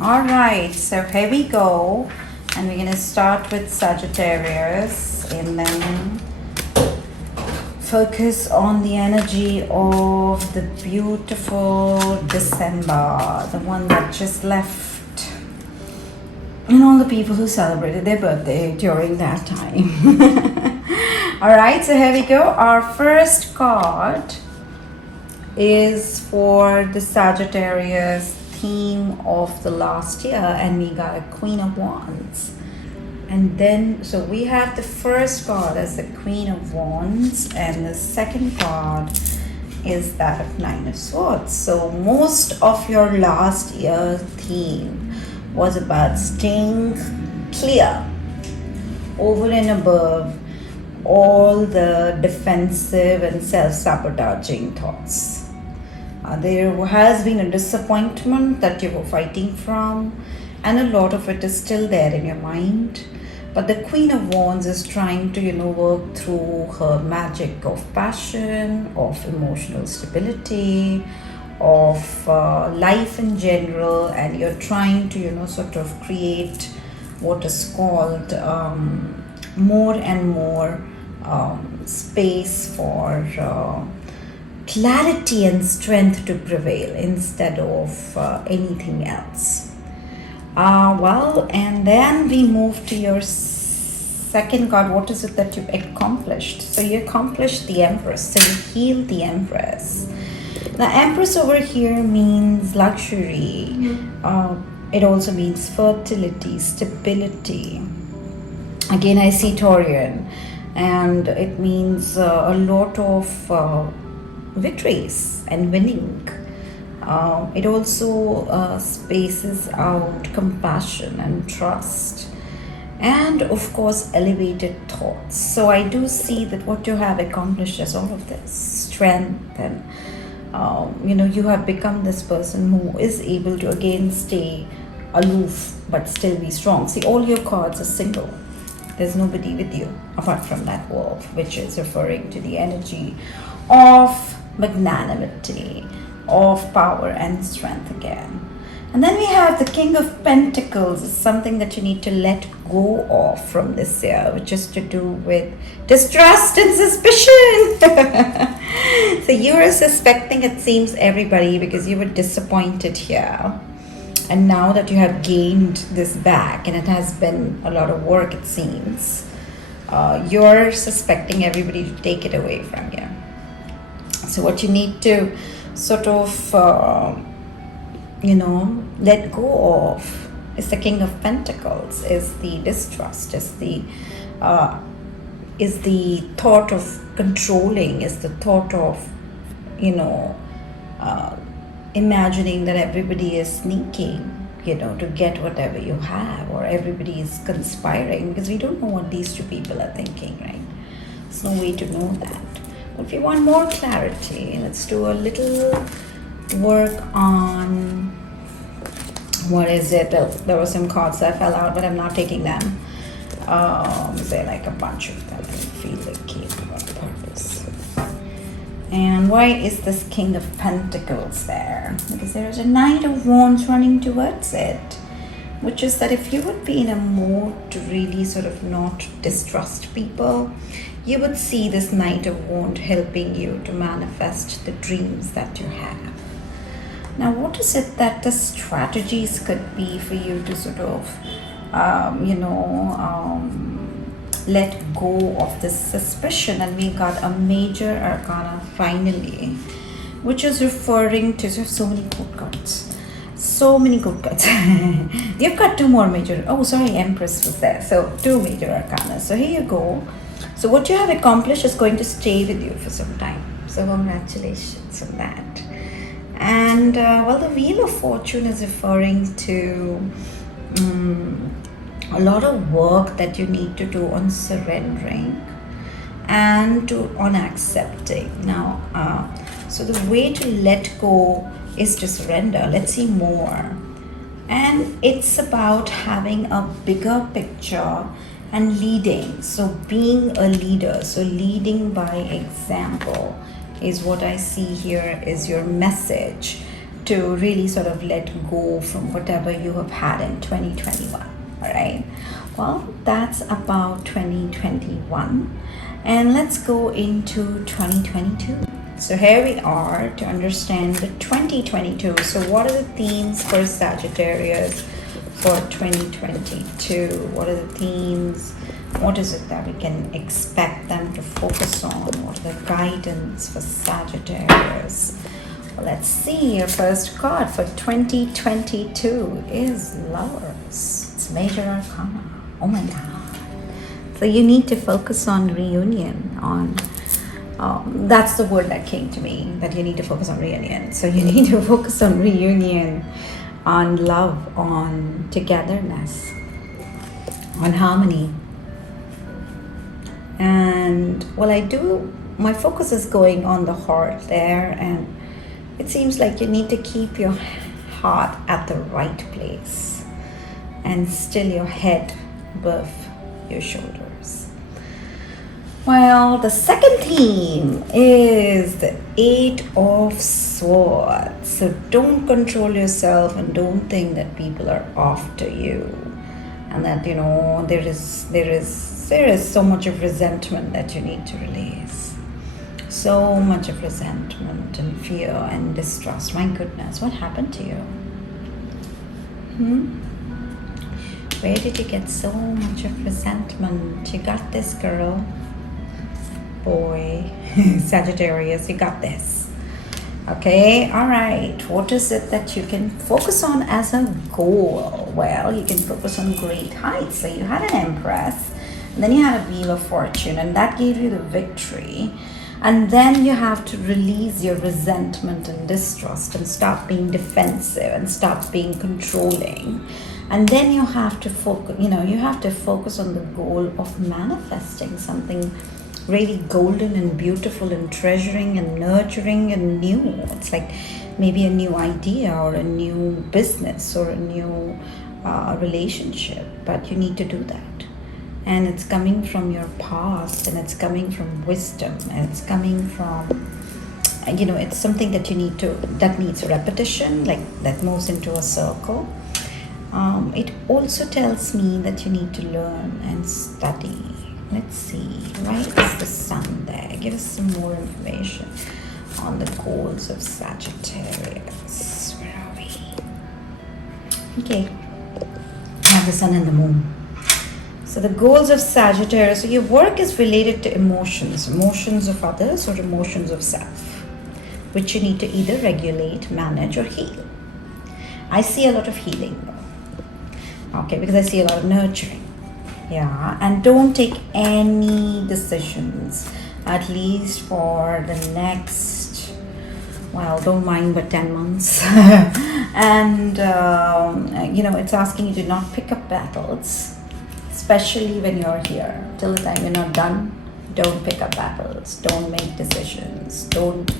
All right, so here we go, and we're going to start with Sagittarius and then focus on the energy of the beautiful December, the one that just left, and all the people who celebrated their birthday during that time. All right, so here we go. Our first card is for the Sagittarius theme of the last year, and we got a Queen of Wands. And then, so we have the first card as the Queen of Wands, and the second card is that of Nine of Swords. So most of your last year's theme was about staying clear over and above all the defensive and self-sabotaging thoughts. There has been a disappointment that you were fighting from, and a lot of it is still there in your mind. But the Queen of Wands is trying to, work through her magic of passion, of emotional stability, of life in general, and you're trying to, sort of create what is called more and more space for clarity and strength to prevail instead of anything else. And then we move to your second card. What is it that you've accomplished? So you accomplished the Empress. So you healed the Empress. The Empress over here means luxury. It also means fertility, stability. Again, I see Taurian, and it means a lot of victories and winning. It also spaces out compassion and trust, and of course elevated thoughts. So I do see that what you have accomplished is all of this strength, and you have become this person who is able to again stay aloof but still be strong. See, all your cards are single. There's nobody with you apart from that wolf, which is referring to the energy of magnanimity, of power and strength again. And then we have the King of Pentacles. It's something that you need to let go of from this year, which is to do with distrust and suspicion. So you are suspecting, it seems, everybody because you were disappointed here. And now that you have gained this back, and it has been a lot of work, it seems, you're suspecting everybody to take it away from you. So what you need to sort of, let go of is the King of Pentacles, is the distrust, is the thought of controlling, is the thought of, imagining that everybody is sneaking, to get whatever you have, or everybody is conspiring, because we don't know what these two people are thinking, right? There's no way to know that. But if you want more clarity, let's do a little work on, what is it? There were some cards that fell out, but I'm not taking them. There are like a bunch of them. I feel like came on purpose. And why is this King of Pentacles there? Because there is a Knight of Wands running towards it, which is that if you would be in a mood to really sort of not distrust people, you would see this Knight of Wands helping you to manifest the dreams that you have. Now, what is it that the strategies could be for you to sort of, let go of this suspicion? And we got a major arcana finally, which is referring to so many good cards. So many good cards. You've got two more major. Oh, sorry, Empress was there. So two major arcana. So here you go. So what you have accomplished is going to stay with you for some time. So congratulations on that. And the Wheel of Fortune is referring to a lot of work that you need to do on surrendering and on accepting. Now, so the way to let go is to surrender. Let's see more. And it's about having a bigger picture and leading. So being a leader, so leading by example is what I see here is your message to really sort of let go from whatever you have had in 2021. All right. Well, that's about 2021. And let's go into 2022. So here we are to understand the 2022. So what are the themes for Sagittarius for 2022? What are the themes? What is it that we can expect them to focus on? What are the guidance for Sagittarius? Well, let's see. Your first card for 2022 is Lovers. It's Major Arcana. Oh my God. So you need to focus on reunion, on that's the word that came to me, that you need to focus on reunion. So you need to focus on reunion, on love, on togetherness, on harmony. And my focus is going on the heart there, and it seems like you need to keep your heart at the right place and still your head above your shoulders. Well, the second theme is the Eight of Swords. So don't control yourself and don't think that people are after you, and that there is so much of resentment that you need to release. So much of resentment and fear and distrust. My goodness, what happened to you? Where did you get so much of resentment? You got this, girl. Boy, Sagittarius, you got this. Okay, all right. What is it that you can focus on as a goal? Well, you can focus on great heights. So you had an Empress, and then you had a Wheel of Fortune, and that gave you the victory. And then you have to release your resentment and distrust and stop being defensive and stop being controlling. And then you have to focus on the goal of manifesting something really golden and beautiful and treasuring and nurturing and new. It's like maybe a new idea or a new business or a new relationship, but you need to do that. And it's coming from your past, and it's coming from wisdom, and it's coming from, it's something that that needs repetition, like that moves into a circle. It also tells me that you need to learn and study. Let's see, why is the Sun there? Give us some more information on the goals of Sagittarius. Where are we? Okay, I have the Sun and the Moon. So the goals of Sagittarius, so your work is related to emotions of others or emotions of self, which you need to either regulate, manage, or heal. I see a lot of healing though. Okay, because I see a lot of nurturing. Yeah, and don't take any decisions, at least for the next, don't mind, but 10 months. And, it's asking you to not pick up battles, especially when you're here. Till the time you're not done, don't pick up battles, don't make decisions, don't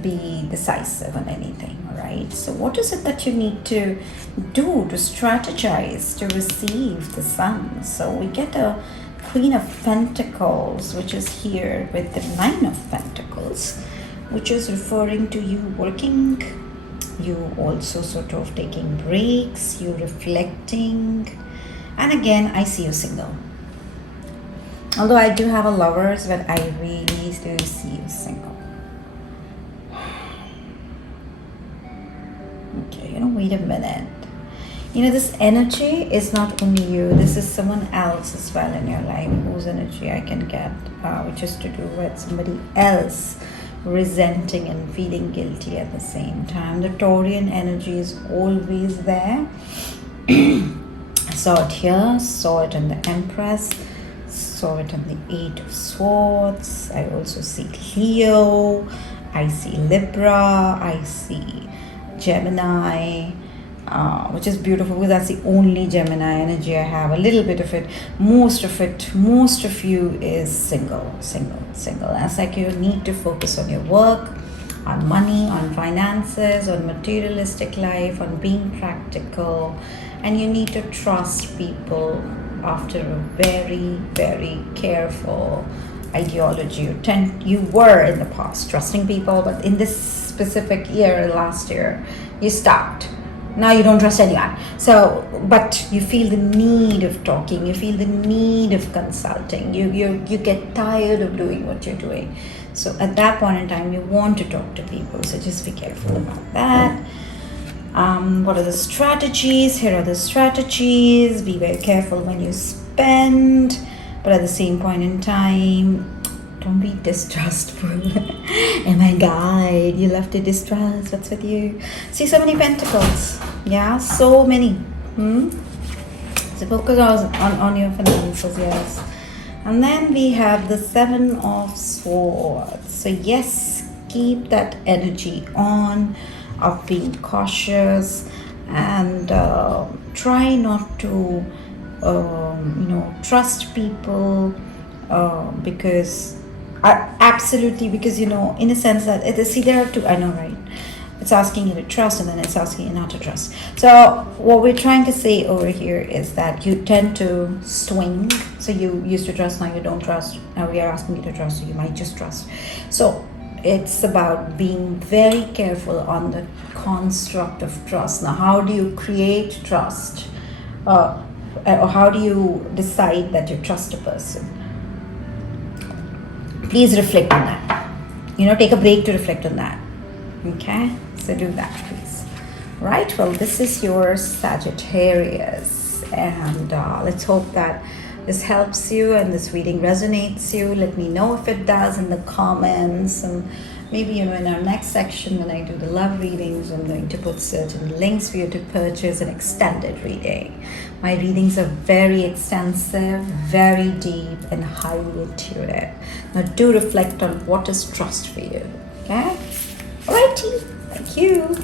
be decisive on anything, all right? So what is it that you need to do to strategize to receive the Sun? So we get a Queen of Pentacles, which is here with the Nine of Pentacles, which is referring to you working, you also sort of taking breaks, you reflecting. And again, I see you single. Although I do have a Lovers, but I really do see you single. Okay, wait a minute. This energy is not only you. This is someone else as well in your life whose energy I can get, which is to do with somebody else resenting and feeling guilty at the same time. The Taurian energy is always there. Saw it here, saw it in the Empress, saw it in the Eight of Swords. I also see Leo, I see Libra, I see Gemini, which is beautiful because that's the only Gemini energy I have. A little bit of it, most of you is single. That's like you need to focus on your work, on money, on finances, on materialistic life, on being practical, and you need to trust people after a very, very careful ideology. You were in the past trusting people, but in this specific year, last year, you stopped. Now you don't trust anyone. So, but you feel the need of talking. You feel the need of consulting. You get tired of doing what you're doing. So at that point in time, you want to talk to people. So just be careful about that. What are the strategies? Here are the strategies. Be very careful when you spend, but at the same point in time, don't be distrustful. Oh my God, you love to distrust. What's with you? See, so many pentacles. Yeah, so many. So focus on your finances, yes. And then we have the 7 of Swords. So yes, keep that energy on of being cautious and try not to, trust people because absolutely, because in a sense that there are two, I know, right? It's asking you to trust and then it's asking you not to trust. So what we're trying to say over here is that you tend to swing. So you used to trust, now you don't trust. Now we are asking you to trust, so you might just trust. So it's about being very careful on the construct of trust. Now, how do you create trust? Or how do you decide that you trust a person? Please reflect on that. Take a break to reflect on that. Okay? So do that, please. Right? Well, this is your Sagittarius. And let's hope that this helps you and this reading resonates you. Let me know if it does in the comments. And maybe, in our next section when I do the love readings, I'm going to put certain links for you to purchase an extended reading. My readings are very extensive, very deep, and highly intuitive. Now do reflect on what is trust for you. Okay? Alrighty. Thank you.